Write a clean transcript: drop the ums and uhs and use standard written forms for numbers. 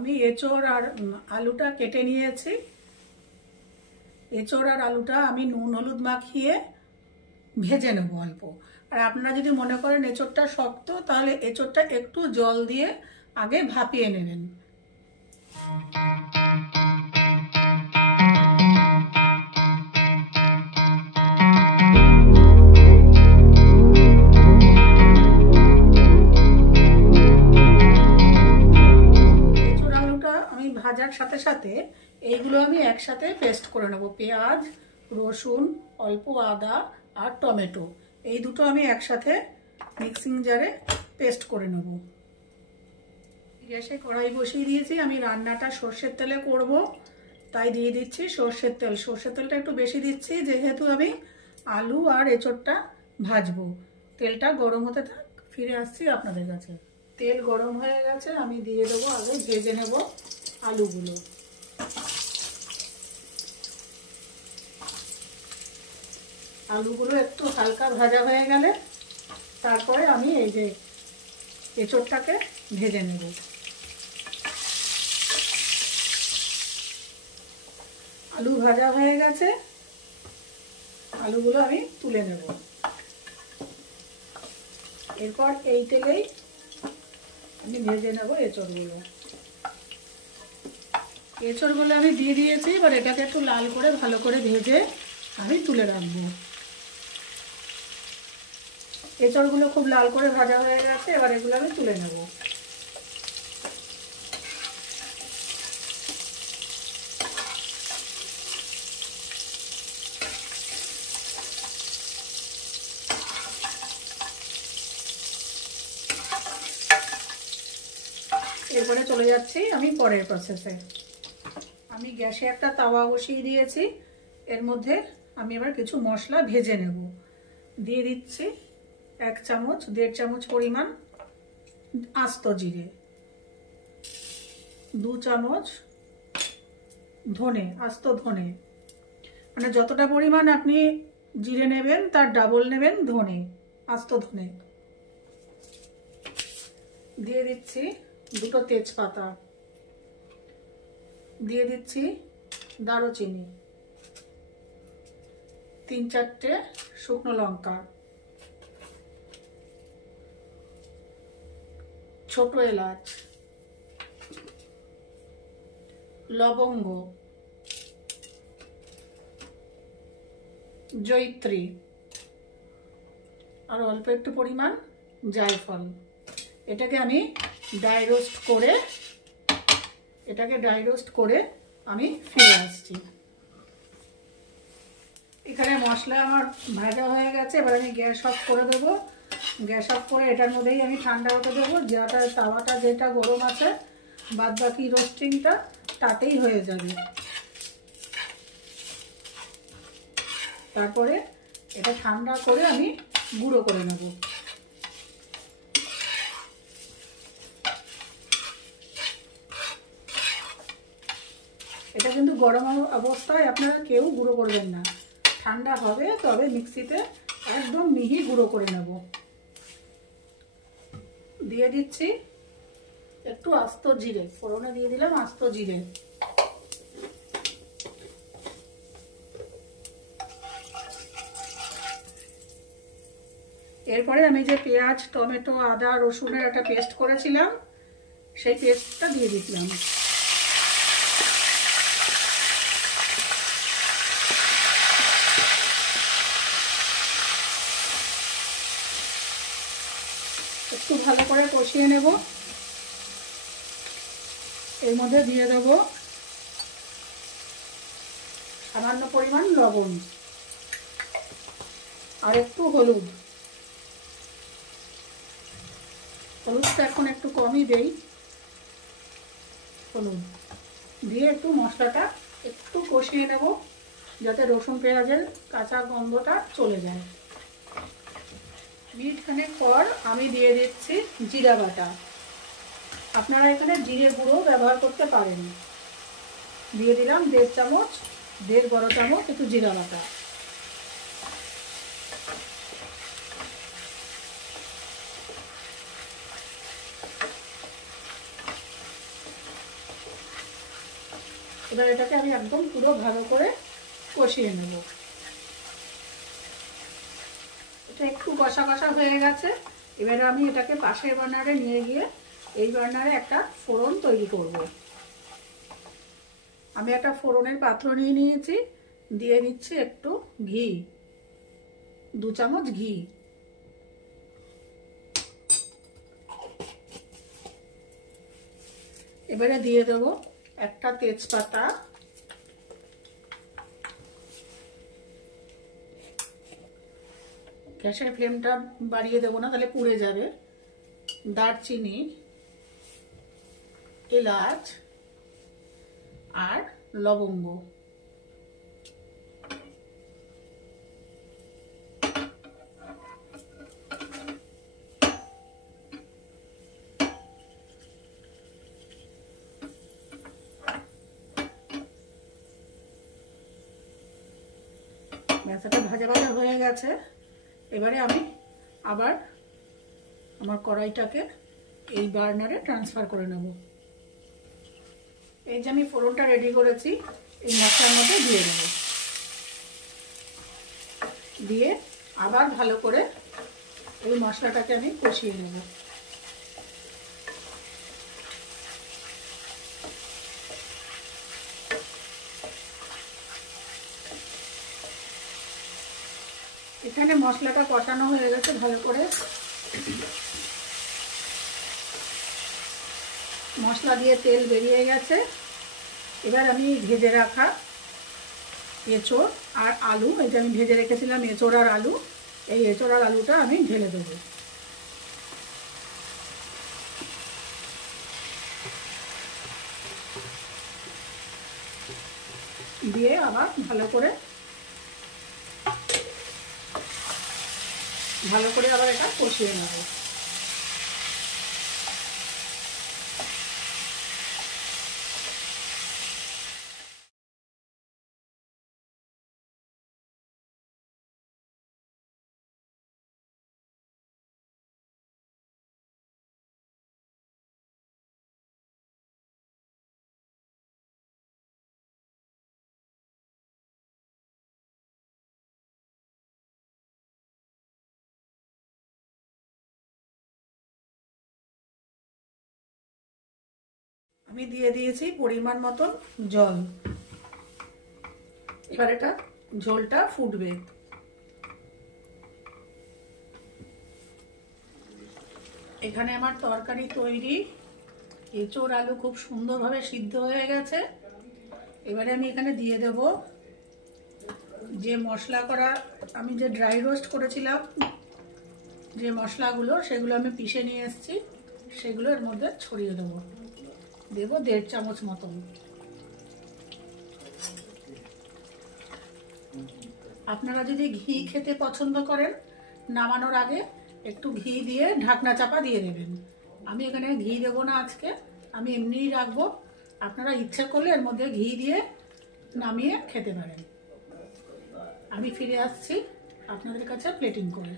আমি এঁচোড় আর আলুটা কেটে নিয়েছি। এঁচোড় আর আলুটা আমি নুন হলুদ মাখিয়ে ভেজে নেব অল্প। আর আপনারা যদি মনে করেন এঁচোড়টা শক্ত, তাহলে এঁচোড়টা একটু জল দিয়ে আগে ভাপিয়ে নেবেন। এঁচোড় আলুটা আমি ভাজার সাথে সাথে এইগুলো আমি একসাথে পেস্ট করে নেব। পেঁয়াজ, রসুন, অল্প আদা আর টমেটো, এই দুটো আমি একসাথে মিক্সিং জারে পেস্ট করে নেব। গ্যাসে কড়াই বসিয়ে দিয়েছি। আমি রান্নাটা সর্ষের তেলে করব, তাই দিয়ে দিচ্ছি সর্ষের তেল। সর্ষের তেলটা একটু বেশি দিচ্ছি, যেহেতু আমি আলু আর এঁচোড়টা ভাজবো। তেলটা গরম হতে থাক, ফিরে আসছি আপনাদের কাছে। তেল গরম হয়ে গেছে, আমি দিয়ে দেবো, আগে ভেজে নেব আলুগুলো। আলুগুলো একটু হালকা ভাজা হয়ে গেলে তারপরে আমি এই যে এঁচোড়টাকে ভেজে নেব। আলু ভাজা হয়ে গেছে, আলুগুলো আমি তুলে নেব। এরপর এই তেলেই আমি ভেজে নেব এঁচোড়গুলো। এঁচোড়গুলো আমি দিয়ে দিয়েছি, এবার এটাকে একটু লাল করে ভালো করে ভেজে আমি তুলে রাখবো। এঁচোড়গুলো খুব লাল করে ভাজা হয়ে গেছে, এবার এগুলো আমি তুলে নেব। এরপরে চলে যাচ্ছি আমি পরের প্রসেসে। আমি গ্যাসে একটা তাওয়া বসিয়ে দিয়েছি, এর মধ্যে আমি এবার কিছু মশলা ভেজে নেব। দিয়ে দিচ্ছি 1 চামচ 1.5 চামচ পরিমাণ আস্ত জিরে, 2 চামচ ধনে, আস্ত ধনে, মানে যতটা পরিমাণ আপনি জিরে নেবেন তার ডাবল নেবেন ধনে, আস্ত ধনে। দিয়ে দিচ্ছি 2টো তেজপাতা, দিয়ে দিচ্ছি দারুচিনি, 3-4টে শুকনো লঙ্কা, ছোট এলাচ, লবঙ্গ, জয়িত্রী আর অল্প একটু পরিমাণ জায়ফল। এটাকে আমি ড্রাই রোস্ট করে আমি ফিরে আসছি। এখানে মশলা আমার ভাজা হয়ে গেছে, এবার আমি গ্যাস অফ করে দেবো। গ্যাস অফ করে এটার মধ্যেই আমি ঠান্ডা হতে দেবো। তাওয়াটা যেটা গরম আছে, বাদ বাকি রোস্টিংটা তাতেই হয়ে যাবে। তারপরে এটা ঠান্ডা করে আমি গুঁড়ো করে নেব। এটা কিন্তু গরম অবস্থায় আপনারা কেউ গুঁড়ো করবেন না, ঠান্ডা হবে তবে মিক্সিতে একদম মিহি গুঁড়ো করে নেব। দিয়ে দিচ্ছি একটু আস্ত জিরে, ফোড়নে দিয়ে দিলাম আস্ত জিরে। এরপরে আমি যে পেঁয়াজ, টমেটো, আদা, রসুনের একটা পেস্ট করেছিলাম, সেই পেস্টটা দিয়ে দিলাম। একটু ভালো করে কষিয়ে নেব। এর মধ্যে দিয়ে দেব সামান্য পরিমাণ লবণ আর একটু হলুদ। হলুদটা এখন একটু কমই দেই। হলুদ দিয়ে একটু মশলাটা একটু কষিয়ে নেব, যাতে রসুন পেঁয়াজের কাঁচা গন্ধটা চলে যায়। মিনিট খানেক পর আমি দিয়ে দিচ্ছি জিরা বাটা। আপনারা এখানে জিরে গুঁড়ো ব্যবহার করতে পারেন। দিয়ে দিলাম 1.5 বড় চামচ একটু জিরা বাটা। এবার এটাকে আমি একদম পুরো ভালো করে কষিয়ে নেব। এটা একটু কষা কষা হয়ে গেছে। এবারে আমি এটাকে পাশের বার্নারে নিয়ে গিয়ে এই বার্নারে একটা ফোড়ন তৈরি করব। আমি একটা ফোড়নের পাত্র নিয়ে নিয়েছি, দিয়ে দিচ্ছি একটু ঘি, 2 চামচ ঘি। এবারে দিয়ে দেব একটা তেজপাতা, গ্যাসের ফ্লেমটা বাড়িয়ে দেবো না, তাহলে পুড়ে যাবে। দারচিনি, এলাচ আর লবঙ্গ। ব্যাসাটা ভাজা ভাজা হয়ে গেছে। এবারে আমি আবার আমার কড়াইটাকে এই বার্নারে ট্রান্সফার করে নেব। এই যে আমি ফোড়নটা রেডি করেছি, এই মশলার মধ্যে দিয়ে দেব। দিয়ে আবার ভালো করে এই মশলাটাকে আমি কষিয়ে নেব। এখানে মশলাটা কষানো হয়ে গেছে ভালো করে। মশলা দিয়ে তেল বেরিয়ে গেছে। এবার আমি ভেজে রাখা এঁচোড় আর আলু, এই যে আমি ভেজে রেখেছিলাম এঁচোড় আর আলু, এই এঁচোড় আর আলুটা আমি ঢেলে দেবো। দিয়ে আবার ভালো করে আবার এটা কষিয়ে নেব। আমি দিয়ে দিয়েছি পরিমাণ মতন জল। এবার এটা ঝোলটা ফুটবে। এখানে আমার তরকারি তৈরি। এঁচোড় আলু খুব সুন্দরভাবে সিদ্ধ হয়ে গেছে। এবারে আমি এখানে দিয়ে দেব যে মশলা করা, আমি যে ড্রাই রোস্ট করেছিলাম যে মশলাগুলো, সেগুলো আমি পিষে নিয়ে এসেছি, সেগুলো এর মধ্যে ছড়িয়ে দেবো। দেব 1.5 চামচ মতন। আপনারা যদি ঘি খেতে পছন্দ করেন, নামানোর আগে একটু ঘি দিয়ে ঢাকনা চাপা দিয়ে দেবেন। আমি এখানে ঘি দেবো না আজকে, আমি এমনিই রাখবো। আপনারা ইচ্ছে করলে এর মধ্যে ঘি দিয়ে নামিয়ে খেতে পারেন। আমি ফিরে আসছি আপনাদের কাছে প্লেটিং করে।